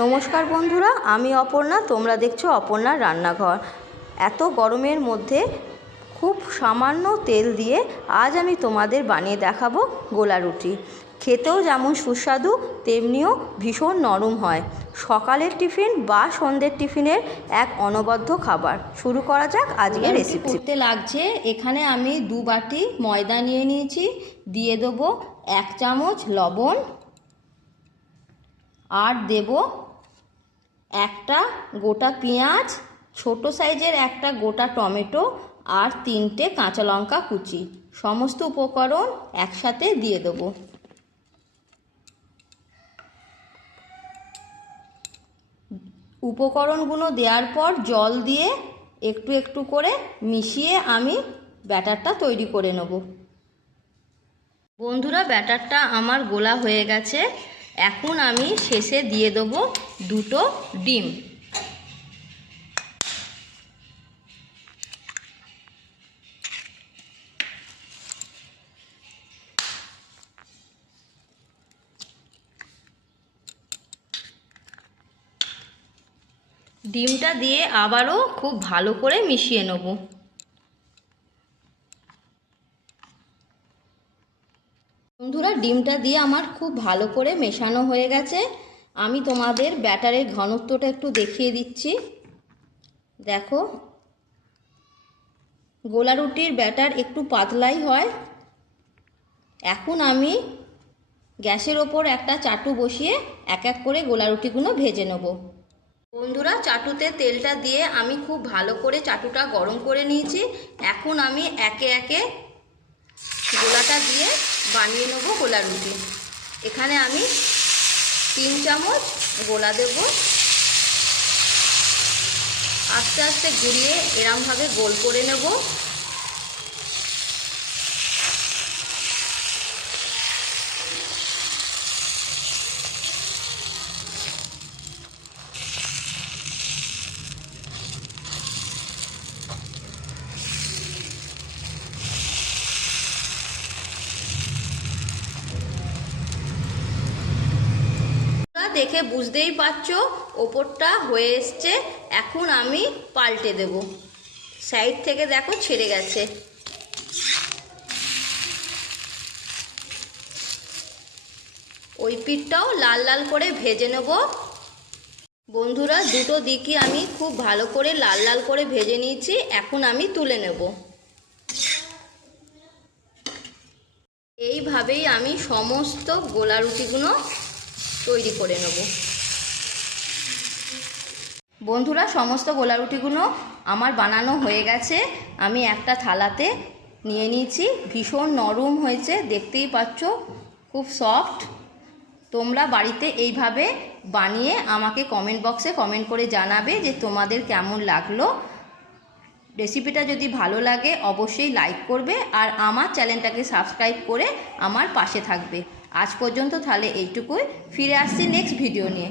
নমস্কার বন্ধুরা, আমি অপর্ণা। তোমরা দেখছো অপর্ণার রান্নাঘর। এত গরমের মধ্যে খুব সামান্য তেল দিয়ে আজ আমি তোমাদের বানিয়ে দেখাবো গোলা রুটি। খেতেও যেমন সুস্বাদু তেমনিও ভীষণ নরম হয়। সকালের টিফিন বা সন্ধ্যের টিফিনের এক অনবদ্য খাবার। শুরু করা যাক আজকের রেসিপি। করতে লাগছে, এখানে আমি 2 বাটি ময়দা নিয়ে নিয়েছি। দিয়ে দেবো 1 চামচ লবণ, আর দেব একটা গোটা পেঁয়াজ, ছোট সাইজের একটা গোটা টমেটো, আর 3টে কাঁচা লঙ্কা কুচি। সমস্ত উপকরণ একসাথে দিয়ে দেব। উপকরণগুলো দেওয়ার পর জল দিয়ে একটু একটু করে মিশিয়ে আমি ব্যাটারটা তৈরি করে নেব। বন্ধুরা, ব্যাটারটা আমার গোলা হয়ে গেছে। এখন আমি শেষে দিয়ে দেব 2টো ডিম। ডিমটা দিয়ে আবারও খুব ভালো করে মিশিয়ে নেব। বন্ধুরা, ডিমটা দিয়ে আমার খুব ভালো করে মেশানো হয়ে গেছে। আমি তোমাদের ব্যাটারের ঘনত্বটা একটু দেখিয়ে দিচ্ছি। দেখো, গোলা রুটির ব্যাটার একটু পাতলাই হয়। এখন আমি গ্যাসের ওপর একটা চাটু বসিয়ে এক এক করে গোলা রুটিগুলো ভেজে নেব। বন্ধুরা, চাটুতে তেলটা দিয়ে আমি খুব ভালো করে চাটুটা গরম করে নিয়েছি। এখন আমি একে একে গোলাটা দিয়ে বানিয়ে নেব গোলা রুটি। এখানে আমি 3 চামচ গোলা দেব। আস্তে আস্তে ঘুরিয়ে এরমভাবে গোল করে নেব। দেখে বুঝতেই পারছো ওপরটা হয়ে এসছে। এখন আমি পাল্টে দেব। সাইড থেকে দেখো ছেড়ে গেছে। ওই পিঠটাও লাল লাল করে ভেজে নেব। বন্ধুরা, দুটো দিকই আমি খুব ভালো করে লাল লাল করে ভেজে নিয়েছি। এখন আমি তুলে নেব। এইভাবেই আমি সমস্ত গোলা রুটিগুলো তৈরি করে নেব। বন্ধুরা, সমস্ত গোলা রুটিগুলো আমার বানানো হয়ে গেছে। আমি একটা থালাতে নিয়ে নিয়েছি। ভীষণ নরম হয়েছে, দেখতেই পাচ্ছ, খুব সফট। তোমরা বাড়িতে এইভাবে বানিয়ে আমাকে কমেন্ট বক্সে কমেন্ট করে জানাবে যে তোমাদের কেমন লাগলো। রেসিপিটা যদি ভালো লাগে অবশ্যই লাইক করবে, আর আমার চ্যানেলটাকে সাবস্ক্রাইব করে আমার পাশে থাকবে। আজ পর্যন্ত তাহলে এইটুকুই। ফিরে আসছি নেক্সট ভিডিও নিয়ে।